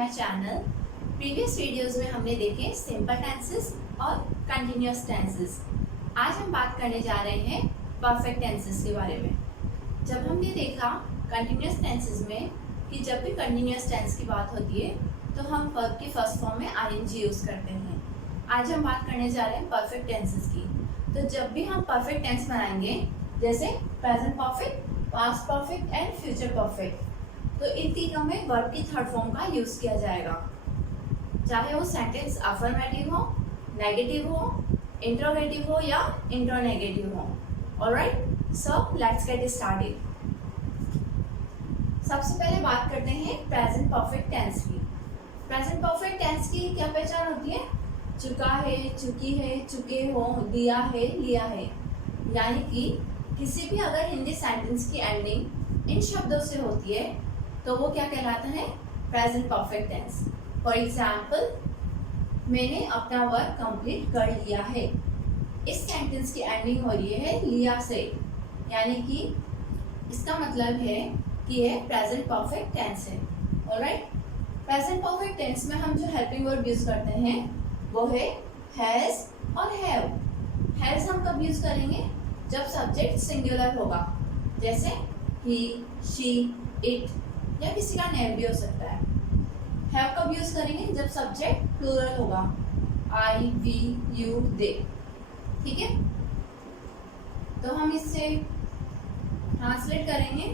My channel. Previous videos में हमने देखे सिंपल टेंसेस और कंटिन्यूअस टेंसेस। आज हम बात करने जा रहे हैं परफेक्ट टेंसेस के बारे में। जब हमने देखा कंटिन्यूअस टेंसेस में कि जब भी कंटिन्यूअस टेंस की बात होती है तो हम वर्ब की फर्स्ट फॉर्म में आईएनजी यूज़ करते हैं। आज हम बात करने जा रहे हैं परफेक्ट टेंसेस की। तो जब भी हम परफेक्ट टेंस बनाएंगे जैसे present perfect, past perfect and future perfect, तो इन तीनों में वर्ब की थर्ड फॉर्म का यूज़ किया जाएगा। चाहे वो सेंटेंस अफर्मेटिव हो, नेगेटिव हो, इंट्रोगेटिव हो या इंट्रोनेगेटिव हो। Alright, so let's get started. सबसे पहले बात करते हैं प्रेजेंट परफेक्ट टेंस की। प्रेजेंट परफेक्ट टेंस की क्या पहचान होती है? चुका है, चुकी है, चुके हो, दिया है, लिया है। यानी कि किसी भी अगर हिंदी सेंटेंस की एंडिंग इन शब्दों से होती है तो वो क्या कहलाता है? Present perfect tense. For example, मैंने अपना वर्क कंप्लीट कर लिया है। इस सेंटेंस की एंडिंग हो रही है लिया से, यानी कि इसका मतलब है कि यह प्रेजेंट परफेक्ट टेंस है। ऑलराइट, प्रेजेंट परफेक्ट टेंस में हम जो हेल्पिंग वर्ब यूज करते हैं वो है हैज और हैव। हैज हम कब यूज करेंगे? जब सब्जेक्ट सिंगुलर होगा, जैसे ही, शी, इट या किसी का नेम भी हो सकता है। हैव कब यूज करेंगे? जब सब्जेक्ट प्लूरल होगा, आई, वी, यू, दे। ठीक है, तो हम इससे ट्रांसलेट करेंगे,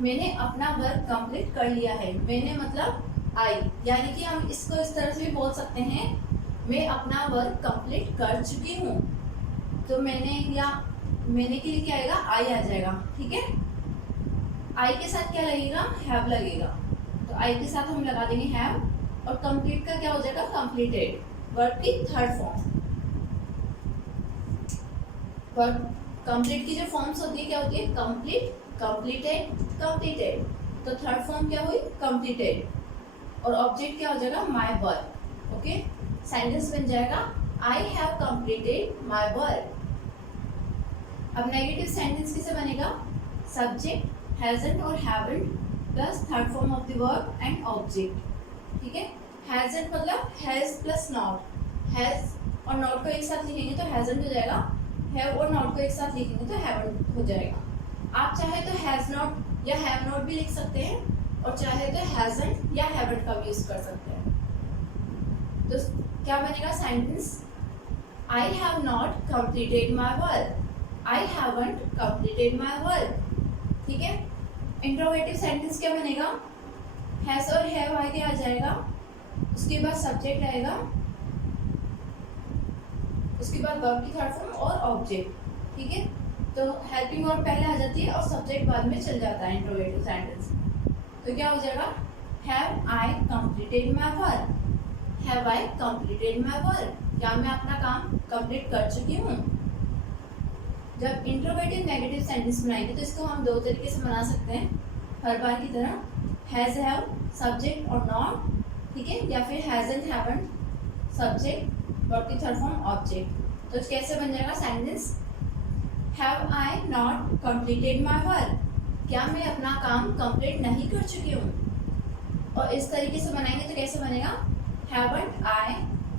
मैंने अपना वर्क कंप्लीट कर लिया है। मैंने मतलब आई, यानी कि हम इसको इस तरह से भी बोल सकते हैं, मैं अपना वर्क कंप्लीट कर चुकी हूँ। तो मैंने या मैंने के लिए क्या आएगा? आई आ जाएगा। ठीक है, आई के साथ क्या लगेगा? हैव लगेगा। तो आई के साथ हम लगा देंगे हैव, और कंप्लीट का क्या हो जाएगा? कंप्लीटेड, वर्ब की थर्ड फॉर्म। वर्ब कंप्लीट की जो फॉर्म्स होती है क्या होती है? Complete, completed, completed. तो थर्ड फॉर्म क्या हुई? कंप्लीटेड, और ऑब्जेक्ट क्या हो जाएगा? My work. ओके, सेंटेंस बन जाएगा I have completed my work. अब नेगेटिव सेंटेंस किसे बनेगा? सब्जेक्ट हैजंट और haven't plus third form of the verb and object. ठीक है, हैजंट मतलब हैज प्लस नॉट। हैज और नॉट को एक साथ लिखेंगे तो हैजंट हो जाएगा, हैव और नॉट को एक साथ लिखेंगे तो हैवंट हो जाएगा। आप चाहे तो हैज नॉट या हैव नॉट भी लिख सकते हैं, और चाहे तो हैजंट या हैवंट का भी यूज कर सकते हैं। तो क्या बनेगा sentence? I have not completed my work, I haven't completed my work. ठीक है, इंट्रोगेटिव सेंटेंस क्या बनेगा? हैज और हैव आगे आ जाएगा, उसके बाद सब्जेक्ट आएगा, उसके बाद वर्ब की थर्ड फॉर्म और ऑब्जेक्ट। ठीक है, तो हेल्पिंग वर्ब पहले आ जाती है और सब्जेक्ट बाद में चल जाता है इंट्रोगेटिव सेंटेंस। तो क्या हो जाएगा? Have I completed my work, have I completed my work. क्या मैं अपना काम कंप्लीट कर चुकी हूँ? जब इंट्रोगेटिव नेगेटिव सेंटेंस बनाएंगे तो इसको हम दो तरीके से बना सकते हैं, हर बार की तरह, हैज हैव सब्जेक्ट और नॉट। ठीक है, या फिर हैजंट हैवंट सब्जेक्ट वर्ब की थर्ड फॉर्म ऑब्जेक्ट। तो कैसे बन जाएगा sentence? Have I not completed my work, क्या मैं अपना काम कंप्लीट नहीं कर चुकी हूँ? और इस तरीके से बनाएंगे तो कैसे बनेगा? Haven't I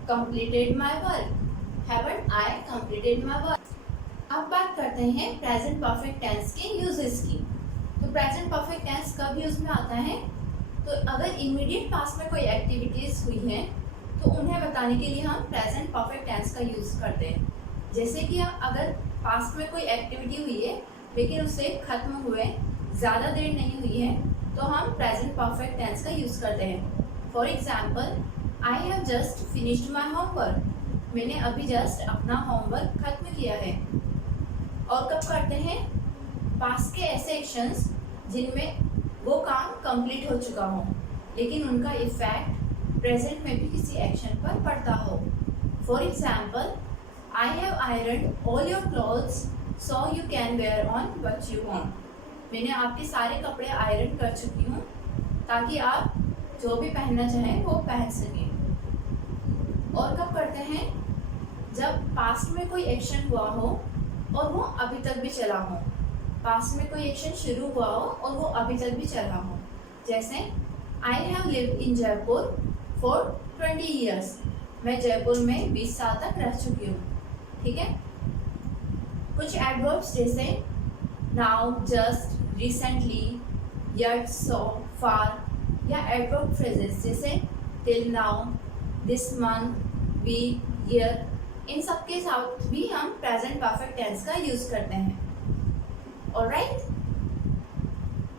completed my work, haven't I completed my work. अब बात करते हैं प्रेजेंट परफेक्ट टेंस के यूजेस की। तो प्रेजेंट परफेक्ट टेंस कब यूज में आता है? तो अगर इमीडिएट पास्ट में कोई एक्टिविटीज हुई हैं तो उन्हें बताने के लिए हम प्रेजेंट परफेक्ट टेंस का यूज करते हैं। जैसे कि अगर पास्ट में कोई एक्टिविटी हुई है लेकिन उसे खत्म हुए ज़्यादा देर नहीं हुई है तो हम प्रेजेंट परफेक्ट टेंस का यूज करते हैं। For example, I have just finished my homework, मैंने अभी जस्ट अपना होमवर्क खत्म किया है। और कब करते हैं? पास्ट के ऐसे एक्शंस जिनमें वो काम कंप्लीट हो चुका हो लेकिन उनका इफेक्ट प्रेजेंट में भी किसी एक्शन पर पड़ता हो। For example, I have ironed all your clothes so you can wear on what you want, मैंने आपके सारे कपड़े आयरन कर चुकी हूँ ताकि आप जो भी पहनना चाहें वो पहन सकें। और कब करते हैं? जब पास्ट में कोई एक्शन हुआ हो और वो अभी तक भी चला हो। पास्ट में कोई एक्शन शुरू हुआ हो और वो अभी तक भी चला हो। जैसे I have lived in Jaipur for 20 years. मैं जयपुर में 20 साल तक रह चुकी हूँ। ठीक है। कुछ एडवर्ब्स जैसे now, just, recently, yet, so, far या एडवर्ब फ्रेजेस जैसे till now, this month, week, year, इन सब के साथ भी हम प्रेजेंट परफेक्ट टेंस का यूज करते हैं। Alright,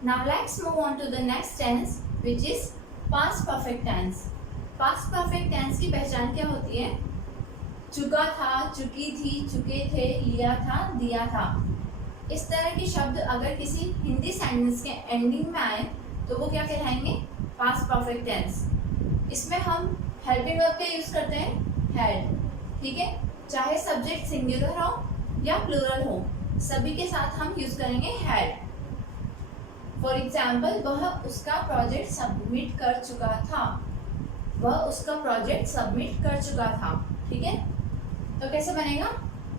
now let's move on to the next tense which is past perfect tense. Past perfect tense की पहचान क्या होती है? चुका था, चुकी थी, चुके थे, लिया था, दिया था। इस तरह के शब्द अगर किसी हिंदी सेंटेंस के एंडिंग में आए तो वो क्या कहलाएंगे? Past perfect tense. इसमें हम हेल्पिंग वर्ब का यूज करते हैं हैड। ठीक है, चाहे सब्जेक्ट सिंगुलर हो या प्लूरल हो, सभी के साथ हम यूज करेंगे हैड। फॉर एग्जाम्पल, वह उसका प्रोजेक्ट सबमिट कर चुका था। वह उसका प्रोजेक्ट सबमिट कर चुका था। ठीक है, तो कैसे बनेगा?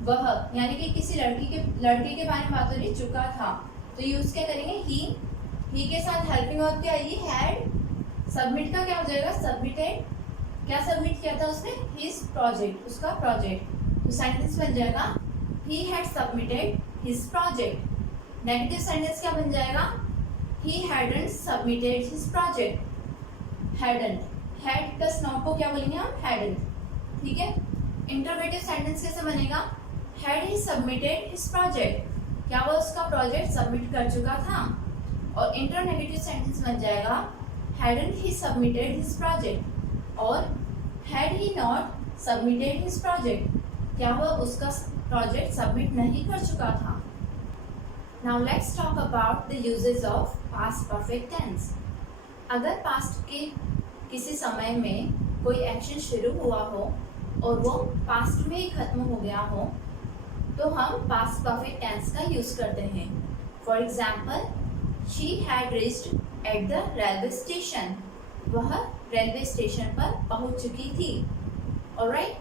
वह, यानी कि किसी लड़के के बारे में बात हो रही, चुका था, तो यूज क्या करेंगे? ही के साथ हेल्पिंग वर्ब क्या आएगी? हैड। सबमिट का क्या हो जाएगा? सबमिटेड। क्या सबमिट किया था उसने? हिज प्रोजेक्ट, उसका प्रोजेक्ट। तो सेंटेंस बन जाएगा he had submitted his project. Negative sentence क्या बन जाएगा? He hadn't submitted his project. Hadn't, had plus not को क्या बोलेंगे हम? हैडंट। ठीक है। इंटरोगेटिव सेंटेंस कैसे बनेगा? Had he submitted his project, क्या वो उसका प्रोजेक्ट सबमिट कर चुका था? और इंटरनेगेटिव सेंटेंस बन जाएगा hadn't he submitted his project, और had he not submitted his project, क्या वो उसका प्रोजेक्ट सबमिट नहीं कर चुका था? Now let's talk about the uses of past perfect tense. अगर पास्ट के किसी समय में कोई एक्शन शुरू हुआ हो और वो पास्ट में ही खत्म हो गया हो तो हम पास्ट परफेक्ट टेंस का यूज करते हैं। For example, she had reached at the railway station. वह रेलवे स्टेशन पर पहुंच चुकी थी। ऑलराइट,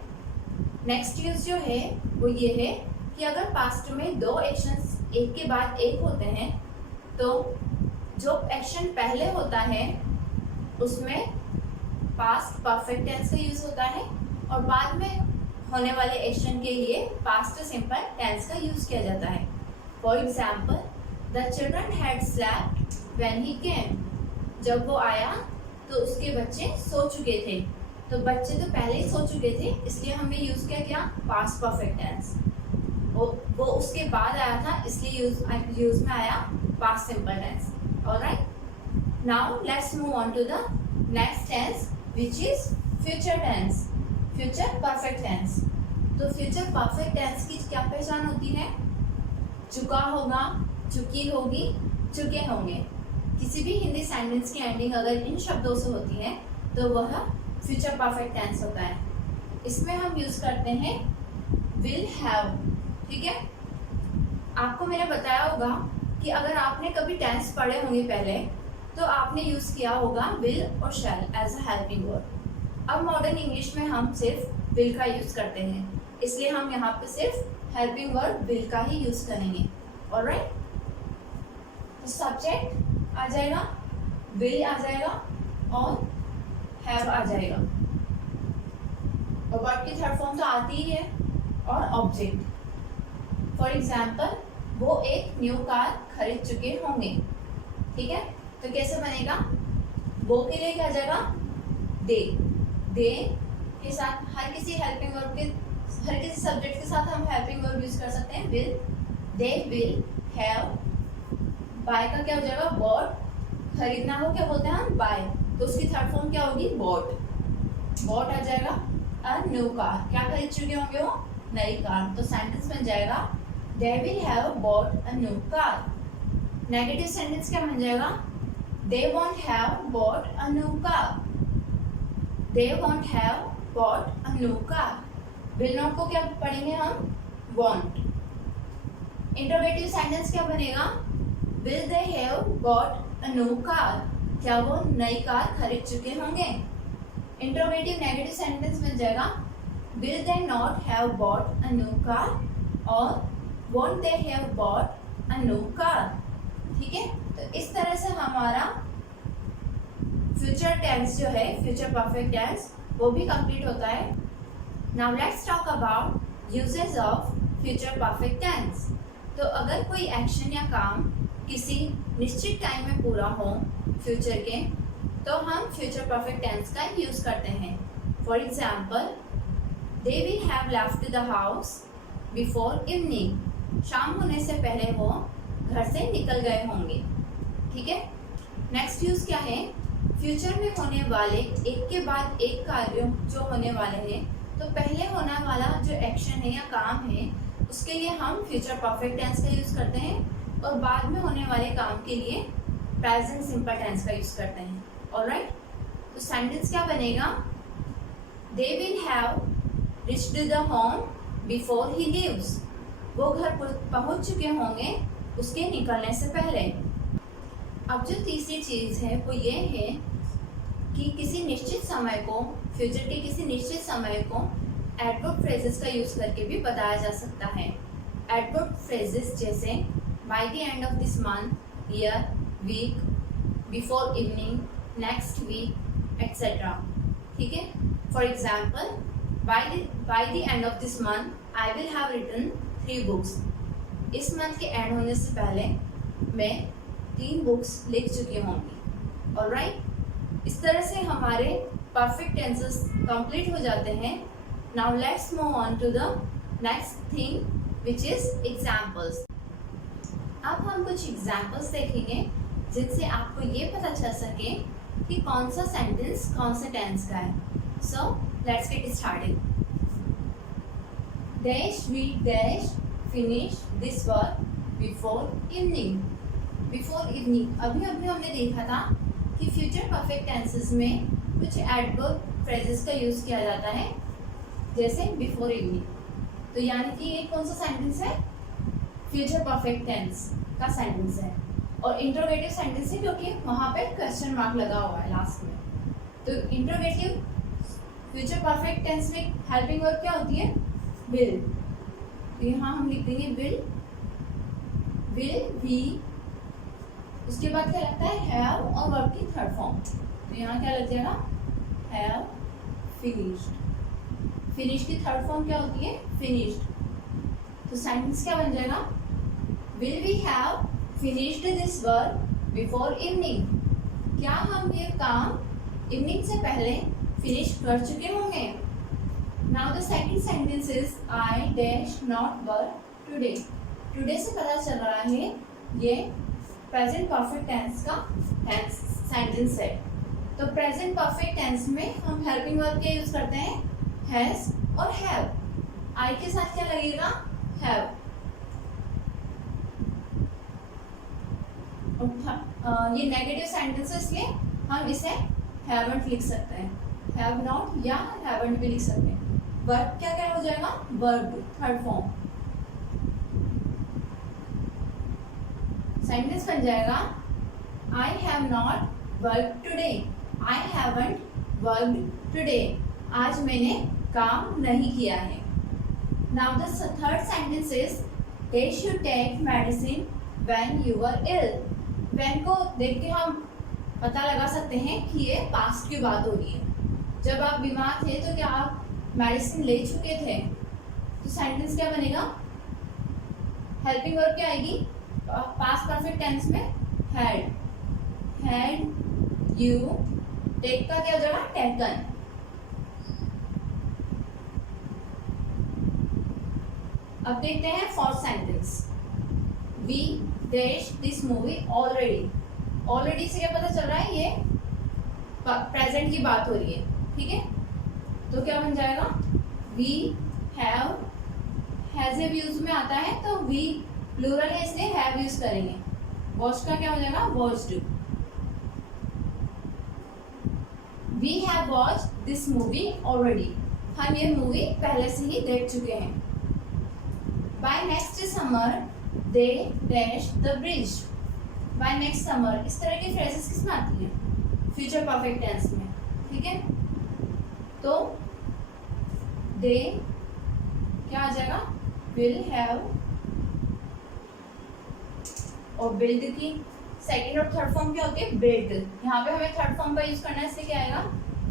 नेक्स्ट यूज जो है वो ये है कि अगर पास्ट में दो एक्शंस एक के बाद एक होते हैं तो जो एक्शन पहले होता है उसमें पास्ट परफेक्ट टेंस का यूज होता है और बाद में होने वाले एक्शन के लिए पास्ट सिंपल टेंस का यूज किया जाता है। For example, the children had slept when he came. जब वो आया तो उसके बच्चे सो चुके थे। तो बच्चे तो पहले ही सो चुके थे, इसलिए हमने यूज किया पास्ट परफेक्ट टेंस। वो उसके बाद आया था, इसलिए यूज में आया past simple tense. Alright, now let's move on to the next tense which is future tense, future perfect tense. तो फ्यूचर परफेक्ट टेंस की क्या पहचान होती है? चुका होगा, चुकी होगी, चुके होंगे। किसी भी हिंदी सेंटेंस की एंडिंग अगर इन शब्दों से होती है तो वह फ्यूचर परफेक्ट टेंस होता है। इसमें हम यूज करते हैं विल हैव। ठीक है, आपको मैंने बताया होगा कि अगर आपने कभी टेंस पढ़े होंगे पहले तो आपने यूज किया होगा विल और shall as a helping verb. अब मॉडर्न इंग्लिश में हम सिर्फ विल का यूज करते हैं, इसलिए हम यहाँ पे सिर्फ हेल्पिंग वर्ब विल का ही यूज करेंगे। ऑलराइट, तो सब्जेक्ट आ जाएगा, विल आ जाएगा और हैव आ जाएगा। और वर्ब की थर्ड फॉर्म तो आती ही है, और ऑब्जेक्ट। फॉर एग्जाम्पल, वो एक न्यू कार खरीद चुके होंगे। ठीक है, तो कैसे बनेगा? वो के लिए क्या आ जाएगा? दे के साथ हर किसी हेल्पिंग वर्ब के, हर किसी सब्जेक्ट के साथ हम हेल्पिंग वर्ब यूज कर सकते हैं will. They will have. By का क्या हो जाएगा? बॉट। खरीदना हो क्या बोलते हैं हम? बाय। तो उसकी थर्ड फॉर्म क्या होगी? बॉट। बॉट आ जाएगा अ न्यू कार। क्या खरीद चुके होंगे वो? नई कार। तो सेंटेंस बन जाएगा दे will have bought a new car. Negative sentence क्या बन जाएगा? They won't have bought a new car. They won't have bought a new car. Will not को क्या पढ़ेंगे हम? Want. Interrogative sentence क्या बनेगा? Will they have bought a new car? क्या वो नई कार खरीद चुके होंगे? Interrogative negative sentence बन जाएगा Will they not have bought a new car? और won't they have bought a new car? ठीक है, तो इस तरह से हमारा फ्यूचर टेंस जो है, फ्यूचर परफेक्ट टेंस, वो भी कंप्लीट होता है। Now let's talk about uses of future perfect tense. तो अगर कोई एक्शन या काम किसी निश्चित टाइम में पूरा हो फ्यूचर के, तो हम फ्यूचर परफेक्ट टेंस का यूज़ करते हैं। For example, they will have left the house before evening. शाम होने से पहले वो घर से निकल गए होंगे। ठीक है। नेक्स्ट यूज़ क्या है, फ्यूचर में होने वाले एक के बाद एक कार्य जो होने वाले हैं, तो पहले होने वाला जो एक्शन है या काम है उसके लिए हम फ्यूचर परफेक्ट टेंस का यूज़ करते हैं, और बाद में होने वाले काम के लिए प्रेजेंट सिंपल टेंस का यूज़ करते हैं। ऑलराइट, तो सेंटेंस क्या बनेगा, they will have reached the home before he leaves. वो घर पहुंच चुके होंगे उसके निकलने से पहले। अब जो तीसरी चीज़ है वो ये है कि किसी निश्चित समय को, फ्यूचर के किसी निश्चित समय को एडवर्ब फ्रेजेस का यूज़ करके भी बताया जा सकता है। एडवर्ब फ्रेजेस जैसे by the end of this month, year, week, before evening, next week, etcetera. ठीक है। For example, by the end of this month I will have written 3 books. इस मंथ के एंड होने से पहले मैं 3 बुक्स लिख चुकी होंगी। ऑलराइट, इस तरह से हमारे परफेक्ट टेंसेस कंप्लीट हो जाते हैं। Now let's move on to the next thing, which is examples. अब हम कुछ एग्जाम्पल्स देखेंगे जिनसे आपको ये पता चल सके कि कौन सा सेंटेंस कौन से टेंस का है। So let's get started. Dash we dash finish this work before evening. Before evening, अभी हमने देखा था कि फ्यूचर परफेक्ट टेंसेस में कुछ एडवर्ब फ्रेजेस का यूज़ किया जाता है, जैसे बिफोर इवनिंग। तो यानी कि ये कौन सा सेंटेंस है, फ्यूचर परफेक्ट टेंस का सेंटेंस है, और इंट्रोगेटिव सेंटेंस है क्योंकि वहाँ पे क्वेश्चन मार्क लगा हुआ है लास्ट में। तो इंट्रोगेटिव फ्यूचर परफेक्ट टेंस में हेल्पिंग वर्ब क्या होती है, विल। तो यहाँ हम लिख देंगे विल बी, उसके बाद क्या लगता है हैव, और वर्ब की थर्ड फॉर्म। तो यहाँ क्या लग जाएगा, हैव फिनिश्ड। फिनिश की थर्ड फॉर्म क्या होती है, फिनिश्ड। तो सेंटेंस क्या बन जाएगा, will we have finished this work before evening. क्या हम ये काम इवनिंग से पहले फिनिश कर चुके होंगे। Now the second sentence is I dash not work today. Today से पता चल रहा है ये प्रेजेंट परफेक्ट टेंस का सेंटेंस है। तो प्रेजेंट परफेक्ट टेंस में हम हेल्पिंग वर्ब क्या यूज करते हैं, हैज और हैव। आई के साथ क्या लगेगा, हैव। ये नेगेटिव सेंटेंस है इसलिए हम इसे हैवंट लिख सकते हैं, हैव नॉट या हैवंट भी लिख सकते हैं। वर्ब क्या क्या हो जाएगा, वर्ब थर्ड फॉर्म। सेंटेंस बन जाएगा I have not work today, I haven't worked today. आज मैंने काम नहीं किया है। Now the third sentence is they should take medicine when you are ill. When को देख के हम पता लगा सकते हैं कि ये पास्ट की बात हो रही है। जब आप बीमार थे तो क्या आप मेडिसिन ले चुके थे। तो सेंटेंस क्या बनेगा, हेल्पिंग वर्ब क्या आएगी, पास्ट परफेक्ट टेंस में हैड यू, टेक का क्या हो जाएगा, टेकन। अब देखते हैं fourth sentence, we dash this movie already. Already से क्या पता चल रहा है, ये प्रेजेंट की बात हो रही है। ठीक है, तो क्या बन जाएगा, वी हैव, हैज यूज में आता है तो वी प्लूरल है इसलिए हैव यूज करेंगे। वॉच का क्या हो जाएगा, watched. We have watch this movie already. हम ये मूवी पहले से ही देख चुके हैं। By next summer they dash the bridge. By next summer, इस तरह की फ्रेजेस किस में आती है, फ्यूचर परफेक्ट टेंस में। ठीक है, तो दे क्या आ जाएगा, विल हैव, और बिल्ड की सेकेंड और थर्ड फॉर्म क्या होती है, बिल्ट। यहाँ पे हमें थर्ड फॉर्म का यूज करना है, इसलिए क्या आएगा,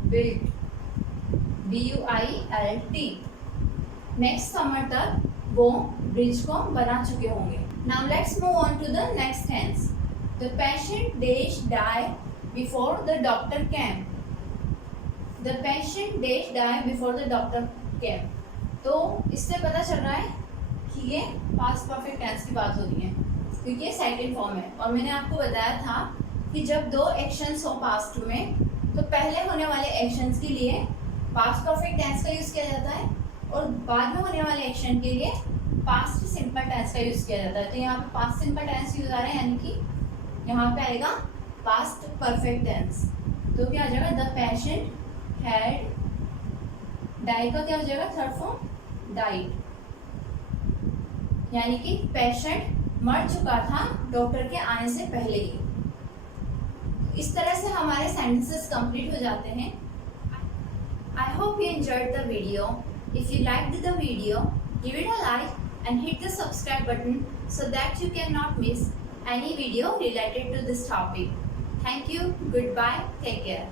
बिल्ट, BUILT। नेक्स्ट समर तक वो ब्रिज को बना चुके होंगे। Now let's move on to the next tense. The patient dash die before the doctor came. The patient dash die before the doctor came. तो इससे पता चल रहा है कि ये पास्ट परफेक्ट टेंस की बात हो रही है, क्योंकि ये सेकंड फॉर्म है। और मैंने आपको बताया था कि जब दो एक्शंस हो पास्ट में, तो पहले होने वाले एक्शंस के लिए पास्ट परफेक्ट टेंस का यूज किया जाता है और बाद में होने वाले एक्शन के लिए पास्ट सिंपल टेंस का यूज किया जाता है। तो यहाँ पे पास्ट सिंपल टेंस यूज आ रहा है, यानी कि यहाँ पे आएगा पास्ट परफेक्ट टेंस। तो क्या आ जाएगा, द पेशेंट हैड, डाई का क्या हो जाएगा, थर्ड फॉर्म, डाइड, यानी कि पेशेंट मर चुका था डॉक्टर के आने से पहले ही। इस तरह से हमारे सेंटेंसेस कंप्लीट हो जाते हैं। I hope you enjoyed the video. If you liked the video, give it a like and hit the subscribe button so that you cannot miss any video related to this topic. Thank you. Goodbye. Take care.